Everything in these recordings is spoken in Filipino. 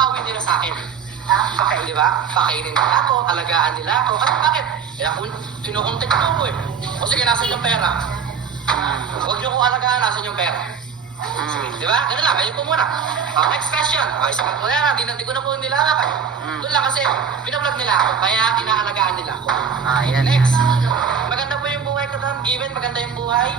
ibabawi nila sa akin. Di ba? Pakainin nila ako, alagaan nila ako. Kasi bakit? Kaya kung kinukontek ko ako eh. O sige, nasan yung pera? Huwag niyo ko alagaan, nasan yung pera? Di ba? Ganun lang, ayun po muna. Next question. Isa pa po yan, di ko na po nilalakay. Doon lang kasi, pinablog nila ako, kaya inaalagaan nila ako. Yan. Next. Maganda po yung buhay ko doon. Given, maganda yung buhay.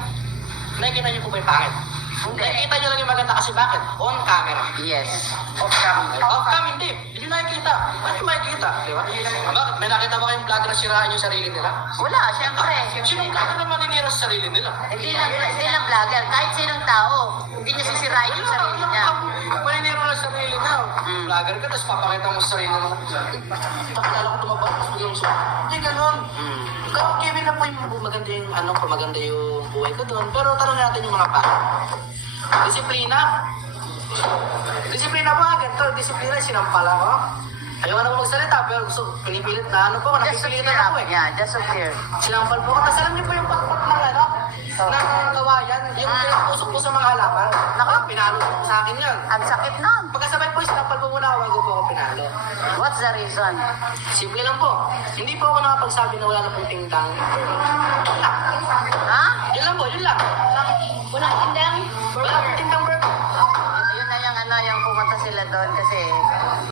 Nakikita niyo po ba yung pangit? Nakikita niyo lang yung maganda kasi bakit? On camera. Yes. Off cam. Off cam, hindi. Hindi nakikita. Ano yung makikita? Di ba? Bakit? May nakita ba kayong vlogger na siraan yung sarili nila? Wala, syempre. Sino yung vlogger na maninira sa sarili nila? Hindi lang vlogger. Kahit sinong tao, hindi niya sisirain yung sarili niya. Maninira na sa sarili niya. Vlogger ka, tapos papakita mo sa sarili mo. Pakilala ko tumaba, tapos biglang suot. Hindi ganun. Given na po yung maganda yung maganda yung buhay ko doon. Pero tanong natin yung mga disiplina. Disiplina po agad to. Disiplina, sinampal ako. Ayaw na po magsalita, pero gusto, pinipilit na po. Just to Napipilitan clear ako up. eh. Yeah, just to clear. Sinampal po ako. Tapos alam niyo po yung pakpak ng kawayan, yung pinatusok po sa mga halaman. Naku, pinalo po sa akin yun. Ang sakit nun. Pagkasabay po, sinampal po muna ako, bago po ako pinalo. What's the reason? Simple lang po. Hindi po ako nakapagsabi na wala na pong tingdang. Ha? Yun lang po, yun lang. Walang tindang? Wala pong tingdang burger. Yun na yung yung pumunta sila doon kasi